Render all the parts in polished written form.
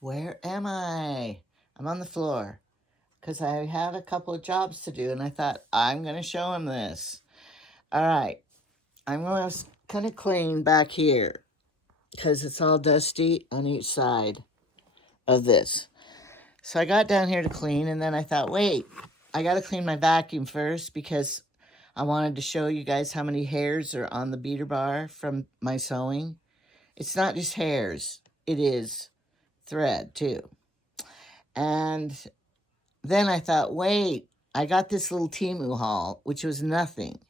Where am I? I'm on the floor because I have a couple of jobs to do, and I thought I'm going to show him this. All right, I'm going to kind of clean back here because it's all dusty on each side of this. So I got down here to clean, and then I thought, wait, I got to clean my vacuum first because I wanted to show you guys how many hairs are on the beater bar from my sewing. It's not just hairs, it is thread too. And then I thought, wait, I got this little Temu haul, which was nothing.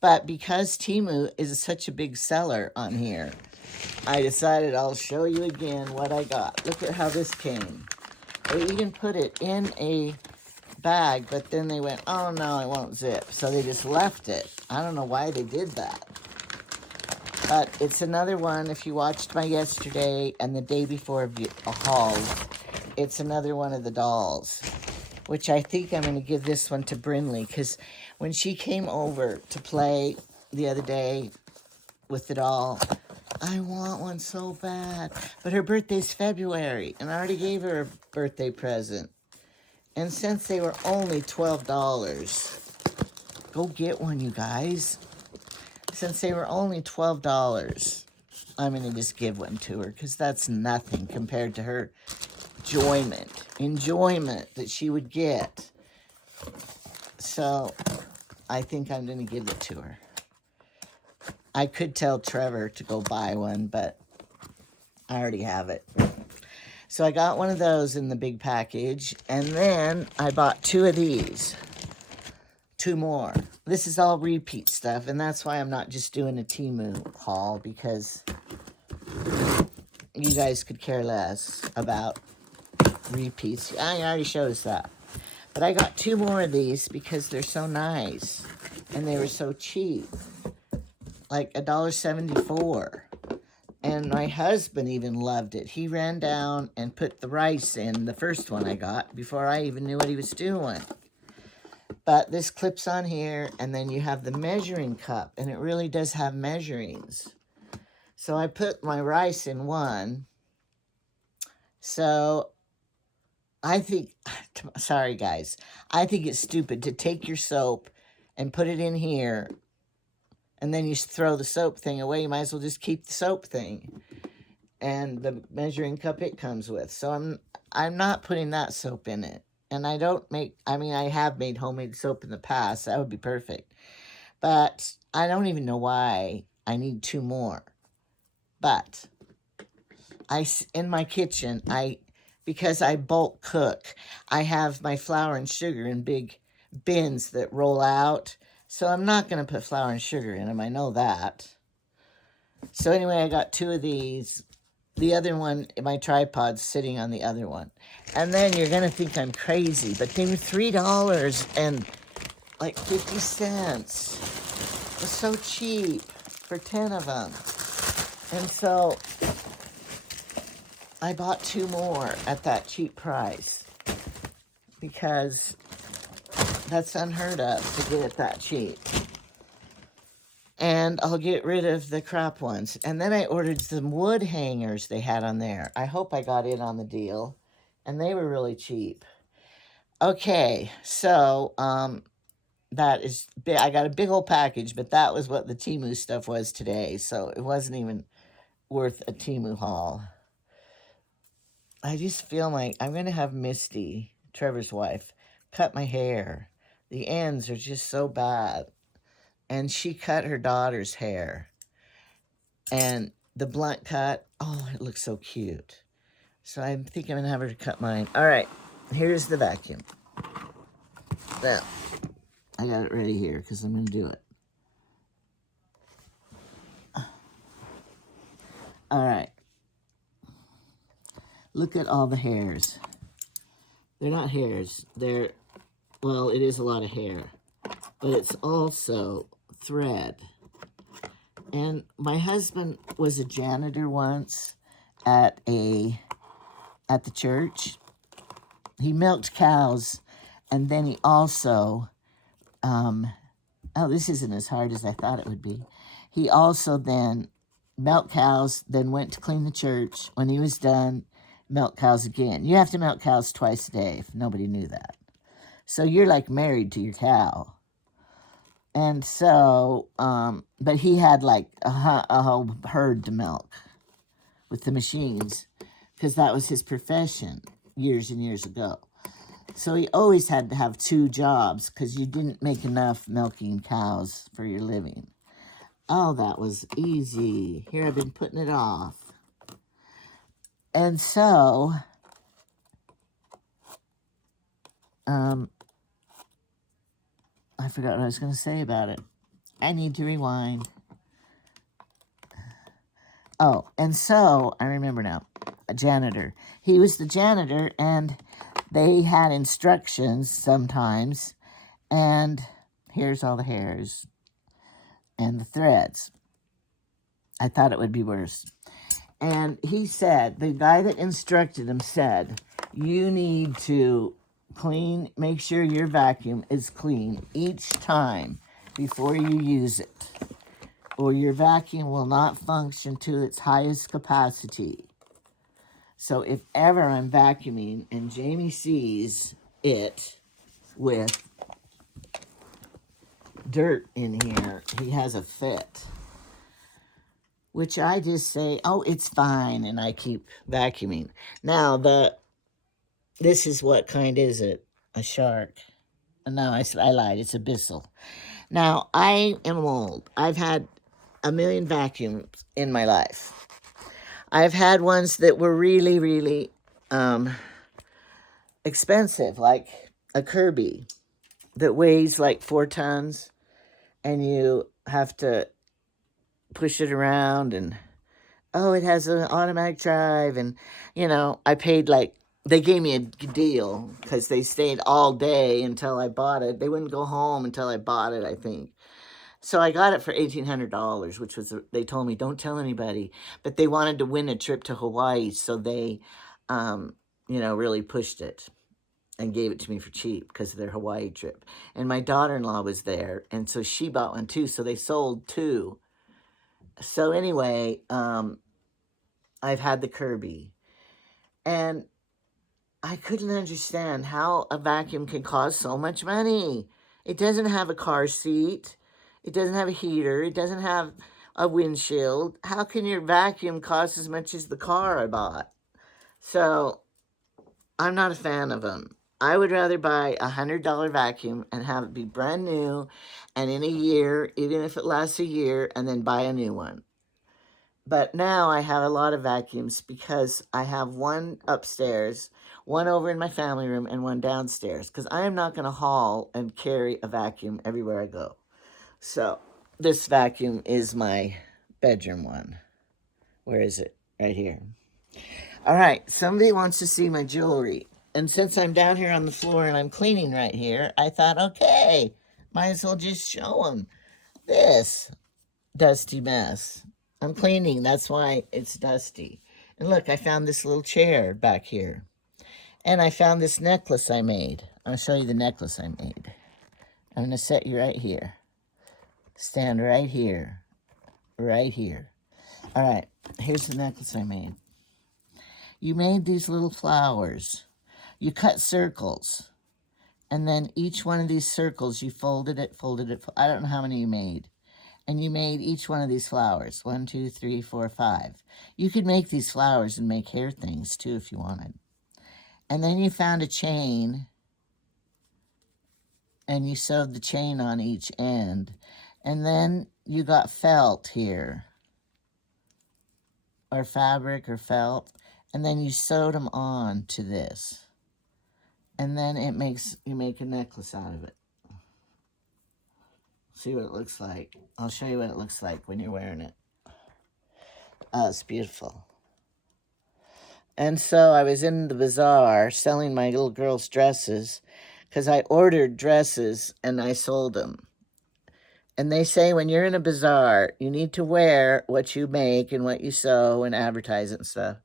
But because Temu is such a big seller on here, I decided I'll show you again what I got. Look at how this came. They even put it in a bag, but then they went, oh no, it won't zip. So they just left it. I don't know why they did that. But it's another one, if you watched my yesterday and the day before hauls, it's another one of the dolls, which I think I'm going to give this one to Brinley, because when she came over to play the other day with the doll, I want one so bad. But her birthday's February, and I already gave her a birthday present. And since they were only $12, go get one, you guys. Since they were only $12, I'm going to just give one to her, because that's nothing compared to her enjoyment that she would get. So I think I'm going to give it to her. I could tell Trevor to go buy one, but I already have it. So I got one of those in the big package, and then I bought two of these. Two more. This is all repeat stuff, and that's why I'm not just doing a Temu haul, because you guys could care less about repeats. I already showed us that. But I got two more of these because they're so nice, and they were so cheap. Like $1.74. And my husband even loved it. He ran down and put the rice in, the first one I got, before I even knew what he was doing. But this clips on here, and then you have the measuring cup, and it really does have measurings. So I put my rice in one. So I think, sorry guys, I think it's stupid to take your soap and put it in here, and then you throw the soap thing away. You might as well just keep the soap thing and the measuring cup it comes with. So I'm not putting that soap in it. And I have made homemade soap in the past. That would be perfect. But I don't even know why I need two more. But in my kitchen, because I bulk cook, I have my flour and sugar in big bins that roll out. So I'm not going to put flour and sugar in them. I know that. So anyway, I got two of these. The other one, my tripod's sitting on the other one. And then you're going to think I'm crazy, but they were $3 and like 50 cents. It was so cheap for 10 of them. And so I bought two more at that cheap price, because that's unheard of to get it that cheap. And I'll get rid of the crap ones. And then I ordered some wood hangers they had on there. I hope I got in on the deal. And they were really cheap. Okay, so that is big. I got a big old package, but that was what the Temu stuff was today. So it wasn't even worth a Temu haul. I just feel like I'm going to have Misty, Trevor's wife, cut my hair. The ends are just so bad. And she cut her daughter's hair. And the blunt cut, oh, it looks so cute. So I think I'm going to have her cut mine. All right, here's the vacuum. Now, I got it ready here because I'm going to do it. All right. Look at all the hairs. They're not hairs. Well, it is a lot of hair. But it's also thread. And my husband was a janitor once at the church. He milked cows, and then he also, this isn't as hard as I thought it would be. He also then milked cows, then went to clean the church. When he was done, milk cows again. You have to milk cows twice a day if nobody knew that. So you're like married to your cow. And so, but he had like a whole herd to milk with the machines because that was his profession years and years ago. So he always had to have 2 jobs because you didn't make enough milking cows for your living. Oh, that was easy. Here I've been putting it off. And so, I forgot what I was going to say about it. I need to rewind. Oh, and so, I remember now, a janitor. He was the janitor, and they had instructions sometimes, and here's all the hairs and the threads. I thought it would be worse. And he said, the guy that instructed him said, you need to clean, make sure your vacuum is clean each time before you use it, or your vacuum will not function to its highest capacity. So if ever I'm vacuuming and Jamie sees it with dirt in here, he has a fit. Which I just say, oh, it's fine, and I keep vacuuming. Now, this is what kind is it? A shark. No, I lied. It's a Bissell. Now, I am old. I've had a million vacuums in my life. I've had ones that were really, really expensive, like a Kirby that weighs like 4 tons, and you have to push it around, and oh, it has an automatic drive, and I paid like, they gave me a deal because they stayed all day until I bought it. They wouldn't go home until I bought it, I think. So I got it for $1,800, which was, they told me, don't tell anybody. But they wanted to win a trip to Hawaii, so they, really pushed it and gave it to me for cheap because of their Hawaii trip. And my daughter-in-law was there, and so she bought one too, so they sold 2. So anyway, I've had the Kirby. And I couldn't understand how a vacuum can cost so much money. It doesn't have a car seat. It doesn't have a heater. It doesn't have a windshield. How can your vacuum cost as much as the car I bought? So I'm not a fan of them. I would rather buy a $100 vacuum and have it be brand new, and in a year, even if it lasts a year, and then buy a new one. But now I have a lot of vacuums because I have one upstairs, one over in my family room, and one downstairs, because I am not going to haul and carry a vacuum everywhere I go. So this vacuum is my bedroom one. Where is it? Right here. All right, somebody wants to see my jewelry. And since I'm down here on the floor and I'm cleaning right here, I thought, okay, might as well just show them this dusty mess. I'm cleaning, that's why it's dusty. And look, I found this little chair back here. And I found this necklace I made. I'll show you the necklace I made. I'm going to set you right here. Stand right here. Right here. All right, here's the necklace I made. You made these little flowers. You cut circles. And then each one of these circles, you folded it. I don't know how many you made. And you made each one of these flowers. 1, 2, 3, 4, 5. You could make these flowers and make hair things too if you wanted. And then you found a chain, and you sewed the chain on each end. And then you got felt here, or fabric or felt, and then you sewed them on to this. And then you make a necklace out of it. See what it looks like. I'll show you what it looks like when you're wearing it. Oh, it's beautiful. And so I was in the bazaar selling my little girl's dresses because I ordered dresses and I sold them. And they say when you're in a bazaar, you need to wear what you make and what you sew and advertise it and stuff.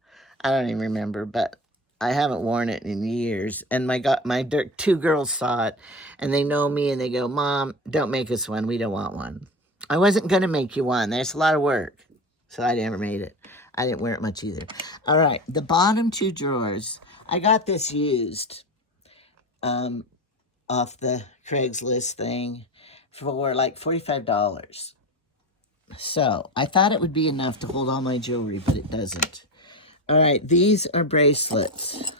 I don't even remember, but I haven't worn it in years. And my 2 girls saw it, and they know me, and they go, Mom, don't make us one. We don't want one. I wasn't going to make you one. There's a lot of work, so I never made it. I didn't wear it much either. All right, the bottom two drawers. I got this used off the Craigslist thing for like $45. So I thought it would be enough to hold all my jewelry, but it doesn't. All right, these are bracelets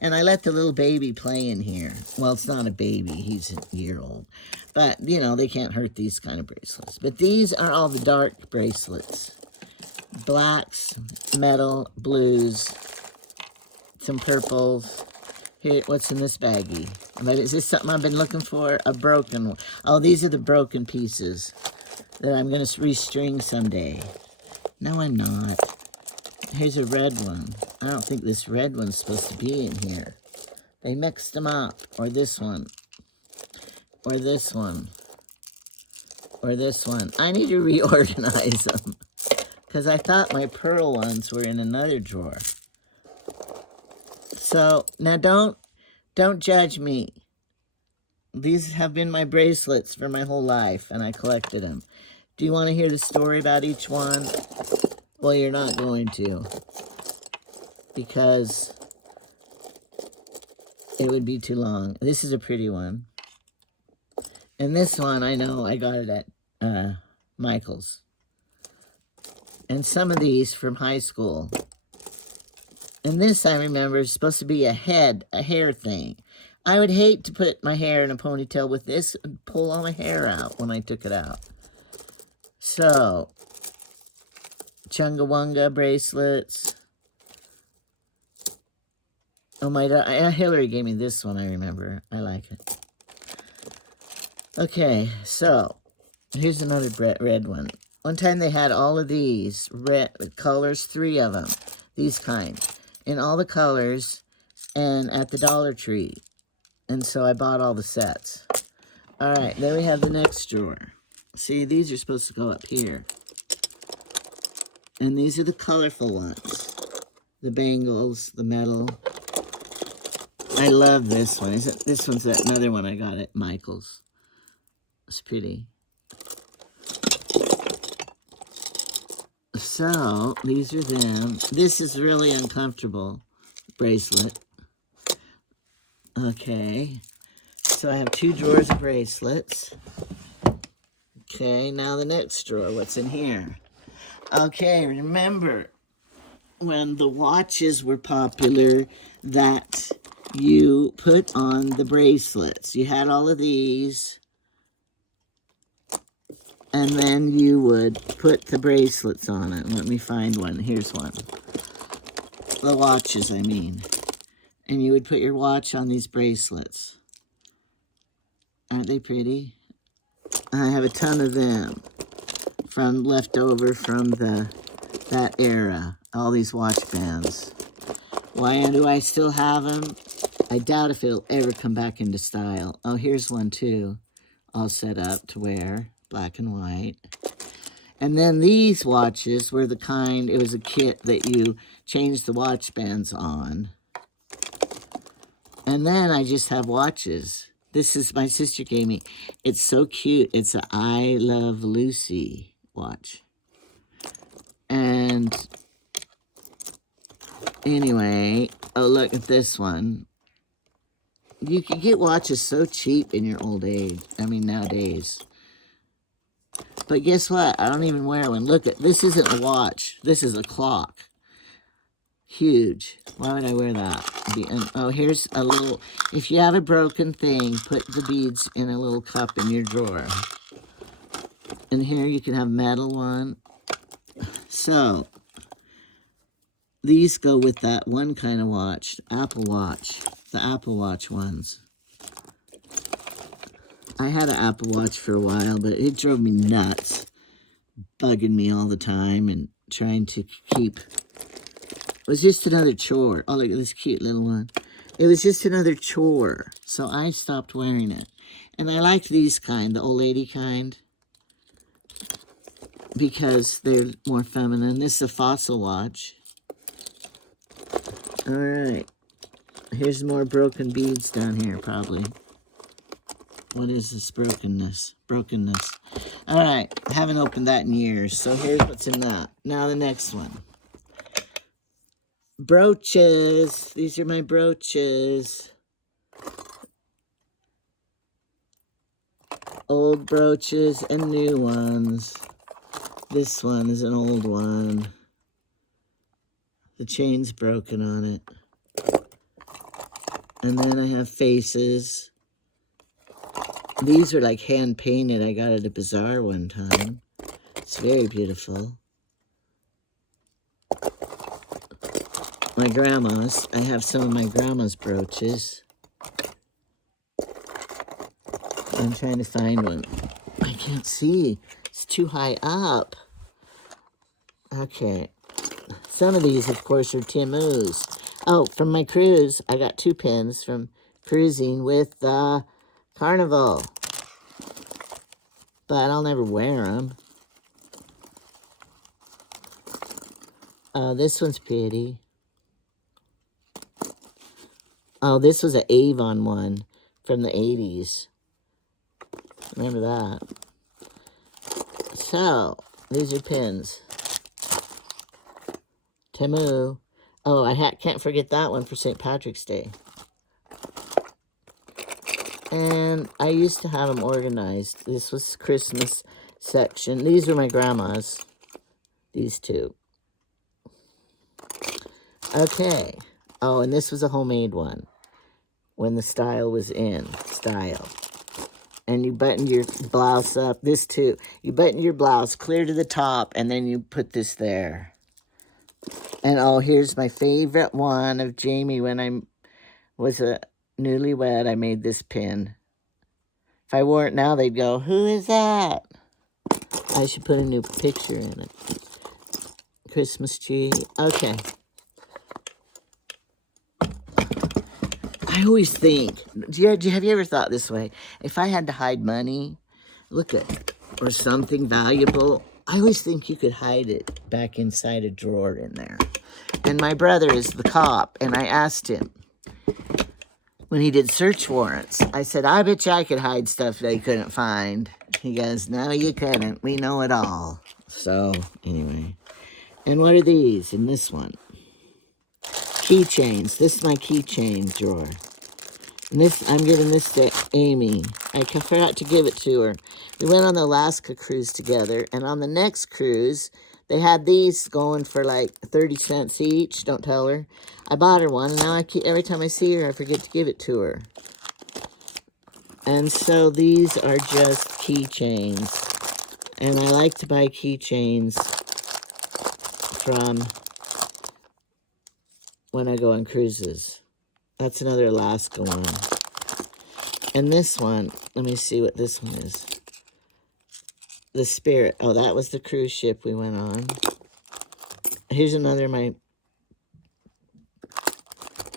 and I let the little baby play in here. Well, it's not a baby, he's a year old. But, you know, they can't hurt these kind of bracelets. But these are all the dark bracelets. Blacks, metal, blues, some purples. Here, what's in this baggie? But is this something I've been looking for? A broken one. Oh, these are the broken pieces that I'm going to restring someday. No, I'm not. Here's a red one. I don't think this red one's supposed to be in here. They mixed them up. Or this one. Or this one. Or this one. I need to reorganize them. Because I thought my pearl ones were in another drawer. So, now don't judge me. These have been my bracelets for my whole life, and I collected them. Do you want to hear the story about each one? Well, you're not going to. Because it would be too long. This is a pretty one. And this one, I know I got it at Michael's. And some of these from high school. And this, I remember, is supposed to be a hair thing. I would hate to put my hair in a ponytail with this and pull all my hair out when I took it out. So, Chungawunga bracelets. Oh, my God. Hillary gave me this one, I remember. I like it. Okay, so, here's another red one. One time they had all of these red colors, 3 of them, these kind, in all the colors, and at the Dollar Tree. And so I bought all the sets. All right, then we have the next drawer. See, these are supposed to go up here. And these are the colorful ones. The bangles, the metal. I love this one. This one's another one I got at Michael's. It's pretty. So, these are them. This is really uncomfortable bracelet. Okay. So I have 2 drawers of bracelets. Okay, now the next drawer. What's in here? Okay, remember when the watches were popular that you put on the bracelets. You had all of these. And then you would put the bracelets on it. Let me find one. Here's one. The watches, I mean. And you would put your watch on these bracelets. Aren't they pretty? I have a ton of them from leftover from that era. All these watch bands. Why do I still have them? I doubt if it'll ever come back into style. Oh, here's one too. All set up to wear. Black and white. And then these watches were the kind, it was a kit that you changed the watch bands on. And then I just have watches. This is my sister gave me. It's so cute. It's a I Love Lucy watch. And anyway, oh, look at this one. You can get watches so cheap in your old age. I mean, nowadays. But guess what? I don't even wear one. Look, this isn't a watch. This is a clock. Huge. Why would I wear that? Oh, here's a little... If you have a broken thing, put the beads in a little cup in your drawer. And here you can have metal one. So, these go with that one kind of watch, Apple Watch. The Apple Watch ones. I had an Apple Watch for a while, but it drove me nuts. Bugging me all the time and trying to keep... It was just another chore. Oh, look at this cute little one. It was just another chore. So I stopped wearing it. And I liked these kind, the old lady kind. Because they're more feminine. This is a Fossil watch. All right. Here's more broken beads down here, probably. What is this brokenness? All right, I haven't opened that in years, so here's what's in that. Now the next one. brooches. These are my brooches. Old brooches and new ones. This one is an old one. The chain's broken on it. And then I have faces. These are like hand painted. I got at a bazaar one time. It's very beautiful. My grandma's. I have some of my grandma's brooches. I'm trying to find one. I can't see. It's too high up. Okay. Some of these, of course, are Temu's. Oh, from my cruise, I got 2 pins from cruising with Carnival. But I'll never wear them. This one's pretty. Oh, this was an Avon one from the 80s. Remember that. So, these are pins. Temu. Oh, I can't forget that one for St. Patrick's Day. And I used to have them organized. This was Christmas section. These were my grandma's. These 2. Okay. Oh, and this was a homemade one. When the style was in style. And you button your blouse up. This too. You button your blouse clear to the top, and then you put this there. And oh, here's my favorite one of Jamie. When I was a newlywed, I made this pin. If I wore it now, they'd go, "Who is that?" I should put a new picture in it. Christmas tree. Okay. I always think, have you ever thought this way? If I had to hide money, or something valuable, I always think you could hide it back inside a drawer in there. And my brother is the cop, and I asked him, when he did search warrants, I said, I bet you I could hide stuff they couldn't find. He goes, no, you couldn't. We know it all. So, anyway. And what are these in this one? Keychains. This is my keychain drawer. And this, I'm giving this to Amy. I forgot to give it to her. We went on the Alaska cruise together, and on the next cruise, they had these going for like 30 cents each. Don't tell her. I bought her one, and now every time I see her, I forget to give it to her. And so these are just keychains. And I like to buy keychains from when I go on cruises. That's another Alaska one. And this one, let me see what this one is. The Spirit. Oh, that was the cruise ship we went on. Here's another my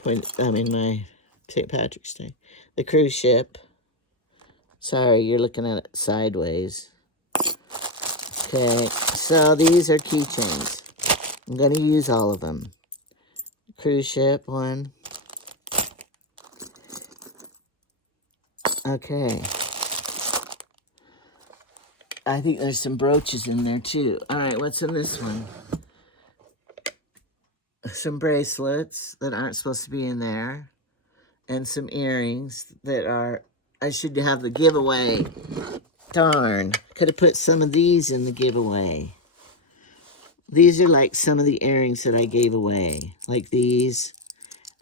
St. Patrick's Day. The cruise ship. Sorry, you're looking at it sideways. Okay, so these are keychains. I'm going to use all of them. Cruise ship one. Okay. I think there's some brooches in there too. All right, what's in this one? Some bracelets that aren't supposed to be in there. And some earrings that are... I should have the giveaway. Darn. Could have put some of these in the giveaway. These are like some of the earrings that I gave away. Like these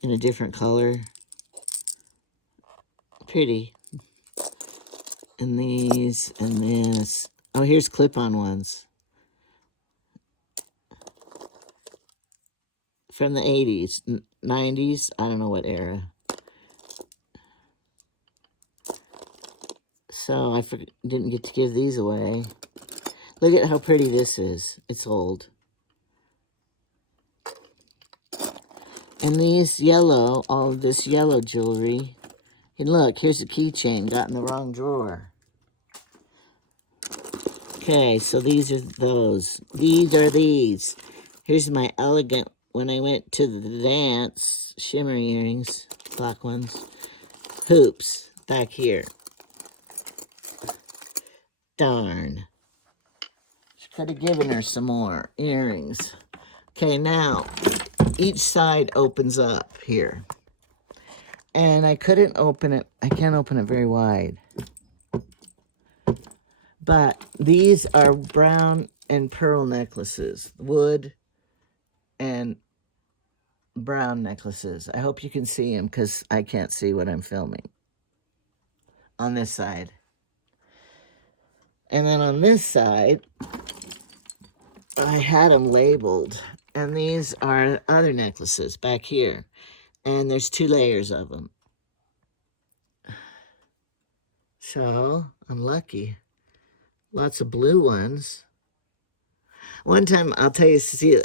in a different color. Pretty. And these and this. Oh, here's clip-on ones. From the 80s, 90s. I don't know what era. So I didn't get to give these away. Look at how pretty this is. It's old. And these yellow, all of this yellow jewelry. And look, here's a keychain. Got in the wrong drawer. Okay, so these are those. These are these. Here's my elegant, when I went to the dance, shimmer earrings, black ones. Hoops, back here. Darn. Could have given her some more earrings. Okay, now, each side opens up here. And I couldn't open it. I can't open it very wide. But these are brown and pearl necklaces. Wood and brown necklaces. I hope you can see them because I can't see what I'm filming. On this side. And then on this side, I had them labeled. And these are other necklaces back here. And there's 2 layers of them. So, I'm lucky. Lots of blue ones. One time, I'll tell you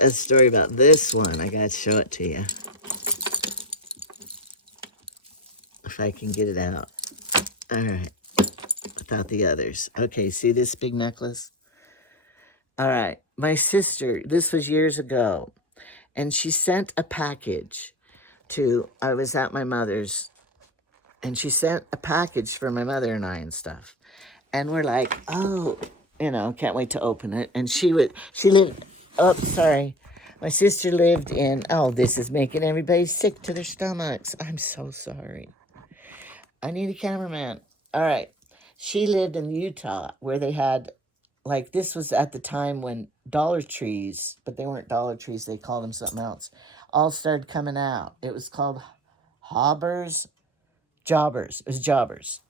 a story about this one. I gotta show it to you. If I can get it out. All right. Without the others. Okay, see this big necklace? All right. My sister, this was years ago, and she sent a package to, I was at my mother's, and she sent a package for my mother and I and stuff. And we're like, oh, you know, can't wait to open it. And she lived, oh, sorry. My sister lived in, oh, this is making everybody sick to their stomachs. I'm so sorry. I need a cameraman. All right. She lived in Utah where they had, like, this was at the time when Dollar Trees, but they weren't Dollar Trees, they called them something else, all started coming out. It was called Jobbers. It was Jobbers.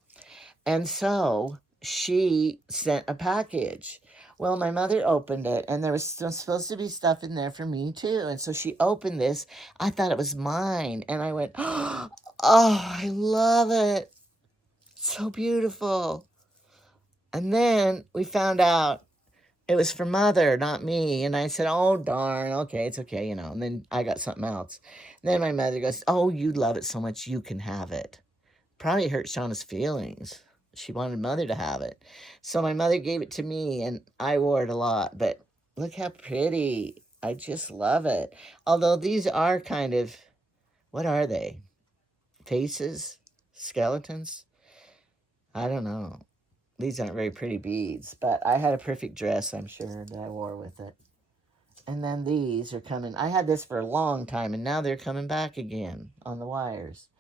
And so she sent a package. Well, my mother opened it, and there was supposed to be stuff in there for me, too. And so she opened this. I thought it was mine. And I went, oh, I love it. So beautiful. And then we found out it was for Mother, not me. And I said, oh, darn. Okay, it's okay, you know. And then I got something else. And then my mother goes, oh, you love it so much, you can have it. Probably hurt Shauna's feelings. She wanted Mother to have it. So my mother gave it to me, and I wore it a lot. But look how pretty. I just love it. Although these are kind of, what are they? Faces? Skeletons? I don't know. These aren't very pretty beads, but I had a perfect dress, I'm sure, that I wore with it. And then these are coming. I had this for a long time, and now they're coming back again on the wires.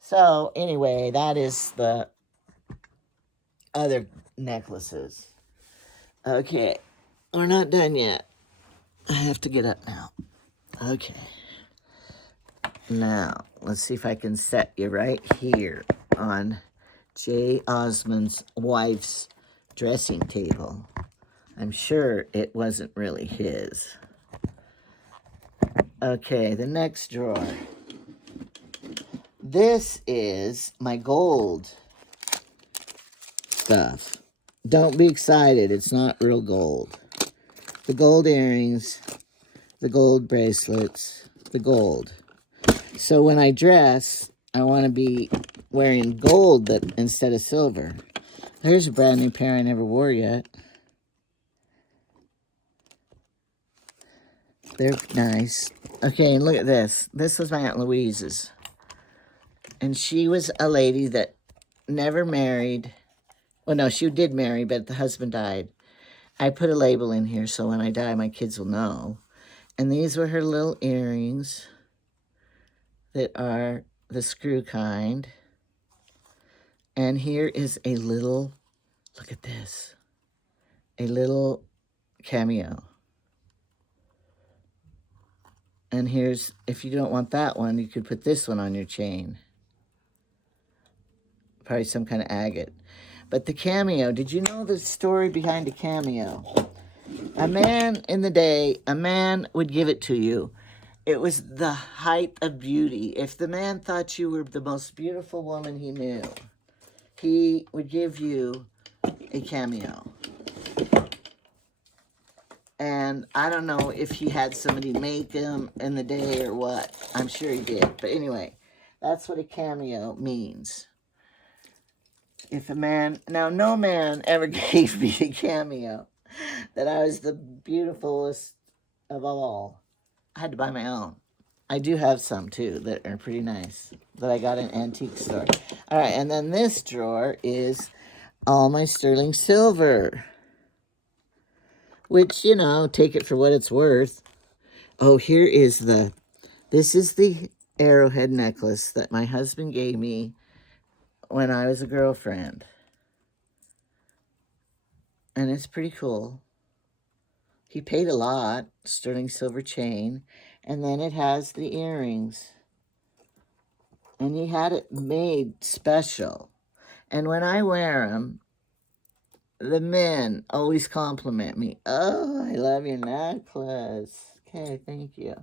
So, anyway, that is the other necklaces. Okay, we're not done yet. I have to get up now. Okay. Now, let's see if I can set you right here on Jay Osmond's wife's dressing table. I'm sure it wasn't really his. Okay, the next drawer. This is my gold stuff. Don't be excited, it's not real gold. The gold earrings, the gold bracelets, the gold. So when I dress, I want to be wearing gold instead of silver. Here's a brand new pair I never wore yet. They're nice. Okay, and look at this. This was my Aunt Louise's. And she was a lady that never married. Well, no, she did marry, but the husband died. I put a label in here so when I die, my kids will know. And these were her little earrings that are the screw kind. And here is a little, look at this, a little cameo. And here's, if you don't want that one, you could put this one on your chain. Probably some kind of agate. But the cameo, did you know the story behind a cameo? A man in the day, a man would give it to you. It was the height of beauty. If the man thought you were the most beautiful woman he knew, he would give you a cameo. And I don't know if he had somebody make him in the day or what. I'm sure he did. But anyway, that's what a cameo means. If a man, now no man ever gave me a cameo that I was the beautifulest of all. I had to buy my own. I do have some too that are pretty nice that I got in an antique store. All right, and then this drawer is all my sterling silver, which, you know, take it for what it's worth. Oh, this is the arrowhead necklace that my husband gave me when I was a girlfriend. And it's pretty cool. He paid a lot, sterling silver chain. And then it has the earrings. And he had it made special. And when I wear them, the men always compliment me. Oh, I love your necklace. Okay, thank you.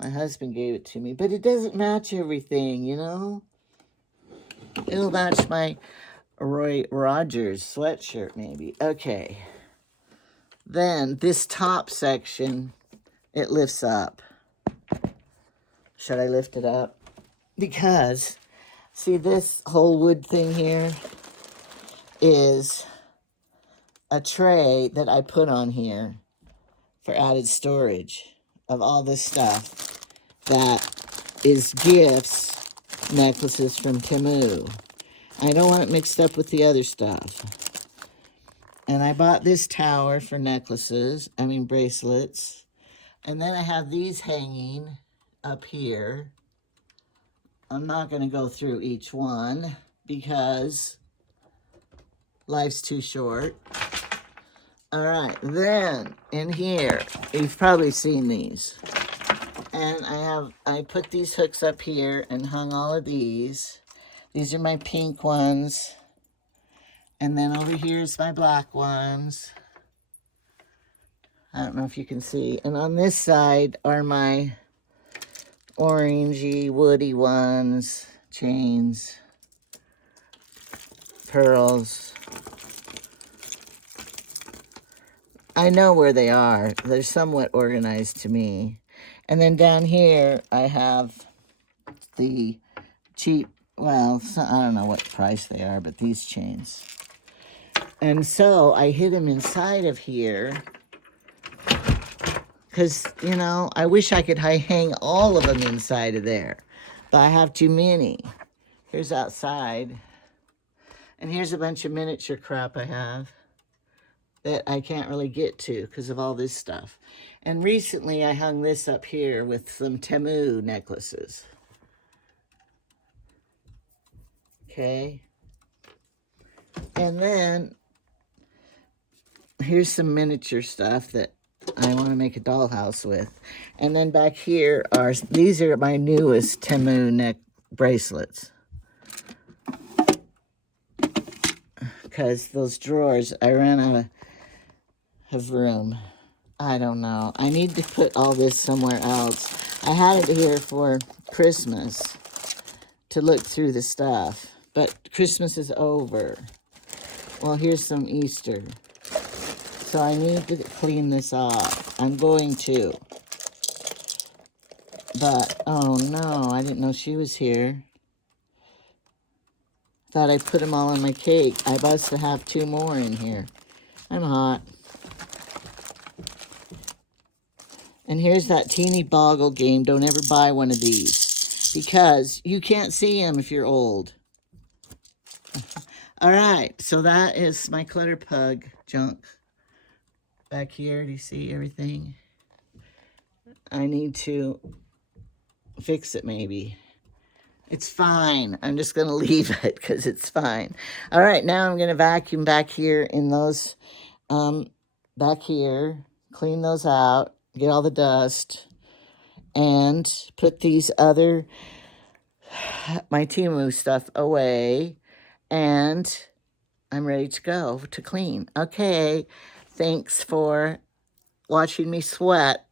My husband gave it to me, but it doesn't match everything, you know? It'll match my Roy Rogers sweatshirt, maybe. Okay. Then this top section, it lifts up. Should I lift it up? Because, see, this whole wood thing here is a tray that I put on here for added storage of all this stuff that is gifts, necklaces from Temu. I don't want it mixed up with the other stuff. And I bought this tower for bracelets. And then I have these hanging up here. I'm not going to go through each one because life's too short. All right, then in here, you've probably seen these. And I put these hooks up here and hung all of these. These are my pink ones. And then over here's my black ones. I don't know if you can see. And on this side are my orangey, woody ones, chains, pearls. I know where they are. They're somewhat organized to me. And then down here, I have the cheap, well, I don't know what price they are, but these chains. And so I hid them inside of here because, you know, I wish I could hang all of them inside of there, but I have too many. Here's outside. And here's a bunch of miniature crap I have that I can't really get to because of all this stuff. And recently I hung this up here with some Temu necklaces. Okay. And then here's some miniature stuff that I want to make a dollhouse with. And then back here these are my newest Temu neck bracelets. Because those drawers, I ran out of room. I don't know. I need to put all this somewhere else. I had it here for Christmas to look through the stuff. But Christmas is over. Well, here's some Easter. So I need to clean this off. I'm going to. But, oh no, I didn't know she was here. Thought I put them all on my cake. I must have 2 more in here. I'm hot. And here's that teeny boggle game. Don't ever buy one of these because you can't see them if you're old. All right, so that is my clutter pug junk. Back here, do you see everything? I need to fix it maybe. It's fine. I'm just going to leave it because it's fine. All right, now I'm going to vacuum back here in those, back here, clean those out, get all the dust, and put these other, my Temu stuff away, and I'm ready to go to clean. Okay, thanks for watching me sweat.